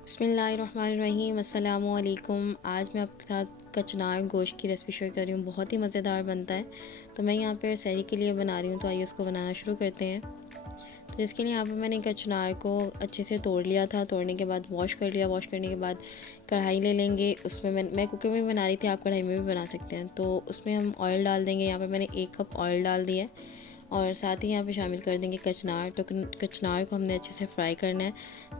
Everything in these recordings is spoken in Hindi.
बिस्मिल्लाहिर्रहमानिर्रहीम अस्सलामुअलैकुम। आज मैं आपके साथ कचनार गोश्त की रेसिपी शेयर कर रही हूँ। बहुत ही मज़ेदार बनता है। तो मैं यहाँ पर सहरी के लिए बना रही हूँ, तो आइए उसको बनाना शुरू करते हैं। तो जिसके लिए यहाँ पर मैंने कचनार को अच्छे से तोड़ लिया था। तोड़ने के बाद वॉश कर लिया। वॉश करने के बाद कढ़ाई ले लेंगे। उसमें मैं कुकर में बना रही थी, आप कढ़ाई में भी बना सकते हैं। तो उसमें हम ऑयल डाल देंगे। यहाँ पर मैंने 1 कप ऑयल डाल दिया है और साथ ही यहाँ पे शामिल कर देंगे कचनार। तो कचनार को हमने अच्छे से फ्राई करना है।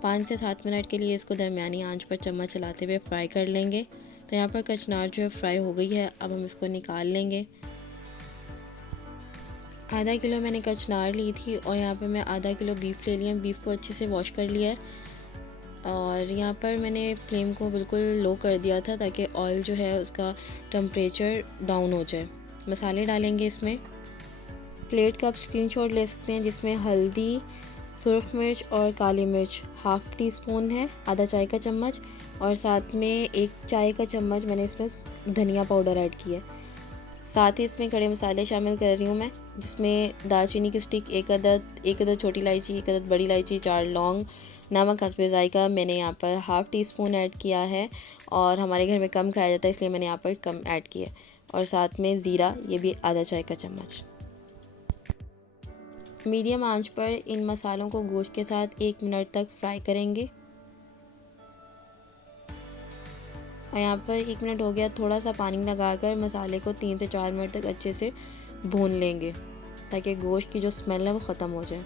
5 से 7 मिनट के लिए इसको दरमियानी आंच पर चम्मच चलाते हुए फ्राई कर लेंगे। तो यहाँ पर कचनार जो है फ्राई हो गई है। अब हम इसको निकाल लेंगे। आधा किलो मैंने कचनार ली थी और यहाँ पे मैं आधा किलो बीफ ले लिया। बीफ को अच्छे से वॉश कर लिया है और यहाँ पर मैंने फ्लेम को बिल्कुल लो कर दिया था ताकि ऑयल जो है उसका टेम्परेचर डाउन हो जाए। मसाले डालेंगे इसमें। प्लेट का आप स्क्रीनशॉट ले सकते हैं, जिसमें हल्दी, सुरख मिर्च और काली मिर्च हाफ़ टी स्पून है, आधा चाय का चम्मच, और साथ में 1 चाय का चम्मच मैंने इसमें धनिया पाउडर ऐड किया है। साथ ही इसमें खड़े मसाले शामिल कर रही हूँ मैं, जिसमें दालचीनी की स्टिक 1 अदद छोटी इलायची, 1 अदद बड़ी इलायची, 4 लौंग, नमक हस्बे ज़ायका मैंने यहाँ पर हाफ़ टी स्पून ऐड किया है और हमारे घर में कम खाया जाता है इसलिए मैंने यहाँ पर कम ऐड किया है। और साथ में ज़ीरा, ये भी आधा चाय का चम्मच। मीडियम आंच पर इन मसालों को गोश्त के साथ 1 मिनट तक फ्राई करेंगे। और यहाँ पर 1 मिनट हो गया, थोड़ा सा पानी लगाकर मसाले को 3 से 4 मिनट तक अच्छे से भून लेंगे ताकि गोश्त की जो स्मेल है वो ख़त्म हो जाए।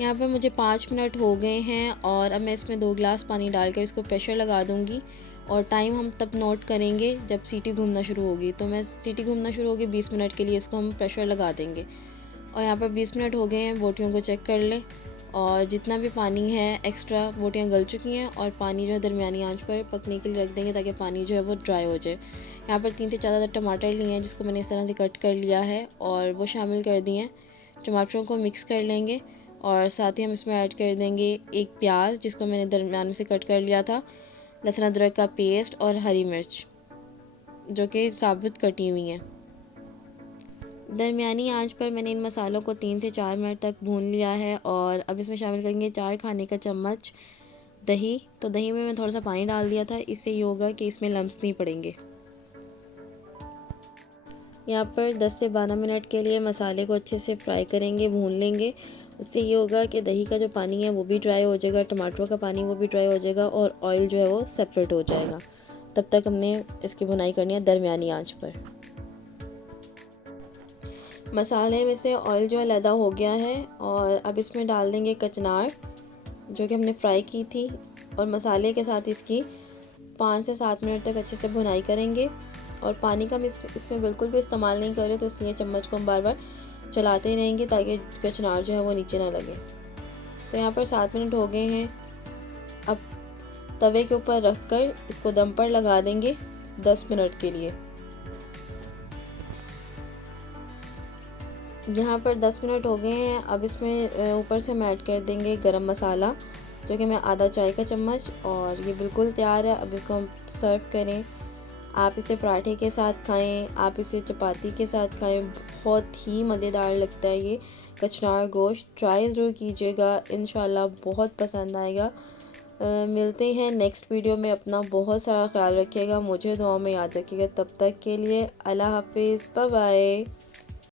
यहाँ पर मुझे 5 मिनट हो गए हैं और अब मैं इसमें 2 गिलास पानी डालकर इसको प्रेशर लगा दूँगी और टाइम हम तब नोट करेंगे जब सीटी घूमना शुरू होगी। तो मैं सीटी घूमना शुरू होगी 20 मिनट के लिए इसको हम प्रेशर लगा देंगे। और यहाँ पर 20 मिनट हो गए हैं। बोटियों को चेक कर लें और जितना भी पानी है एक्स्ट्रा, बोटियाँ गल चुकी हैं और पानी जो है दरमियानी आंच पर पकने के लिए रख देंगे ताकि पानी जो है वो ड्राई हो जाए। यहाँ पर 3 से 4 अदद टमाटर लिए हैं जिसको मैंने इस तरह से कट कर लिया है और वो शामिल कर दिए हैं। टमाटरों को मिक्स कर लेंगे और साथ ही हम इसमें ऐड कर देंगे 1 प्याज जिसको मैंने दरमियान में से कट कर लिया था, लहसुन अदरक का पेस्ट और हरी मिर्च जो कि साबुत कटी हुई हैं। दरमियानी आंच पर मैंने इन मसालों को 3 से 4 मिनट तक भून लिया है और अब इसमें शामिल करेंगे 4 खाने का चम्मच दही। तो दही में मैं थोड़ा सा पानी डाल दिया था, इससे ये होगा कि इसमें लम्स नहीं पड़ेंगे। यहाँ पर 10 से 12 मिनट के लिए मसाले को अच्छे से फ्राई करेंगे, भून लेंगे। उससे ये होगा कि दही का जो पानी है वो भी ड्राई हो जाएगा, टमाटरों का पानी वो भी ड्राई हो जाएगा और ऑयल जो है वो सेपरेट हो जाएगा। तब तक हमने इसकी भुनाई करनी है दरमियानी आंच पर। मसाले में से ऑयल जो है अलहदा हो गया है और अब इसमें डाल देंगे कचनार जो कि हमने फ्राई की थी और मसाले के साथ इसकी 5 से 7 मिनट तक अच्छे से भुनाई करेंगे। और पानी का हम इसमें बिल्कुल भी इस्तेमाल नहीं करें, तो इसलिए चम्मच को हम बार बार चलाते रहेंगे ताकि कचनार जो है वो नीचे ना लगे। तो यहाँ पर 7 मिनट हो गए हैं। अब तवे के ऊपर रख कर इसको दम पर लगा देंगे 10 मिनट के लिए। यहाँ पर 10 मिनट हो गए हैं। अब इसमें ऊपर से हम ऐड कर देंगे गरम मसाला जो कि मैं आधा चाय का चम्मच, और ये बिल्कुल तैयार है। अब इसको हम सर्व करें। आप इसे पराठे के साथ खाएं, आप इसे चपाती के साथ खाएं, बहुत ही मज़ेदार लगता है ये कचनार गोश्त। ट्राई ज़रूर कीजिएगा, इंशाल्लाह बहुत पसंद आएगा। मिलते हैं नेक्स्ट वीडियो में। अपना बहुत सारा ख्याल रखिएगा, मुझे दुआ में याद रखिएगा। तब तक के लिए अल्लाह हाफिज़, बाय बाय।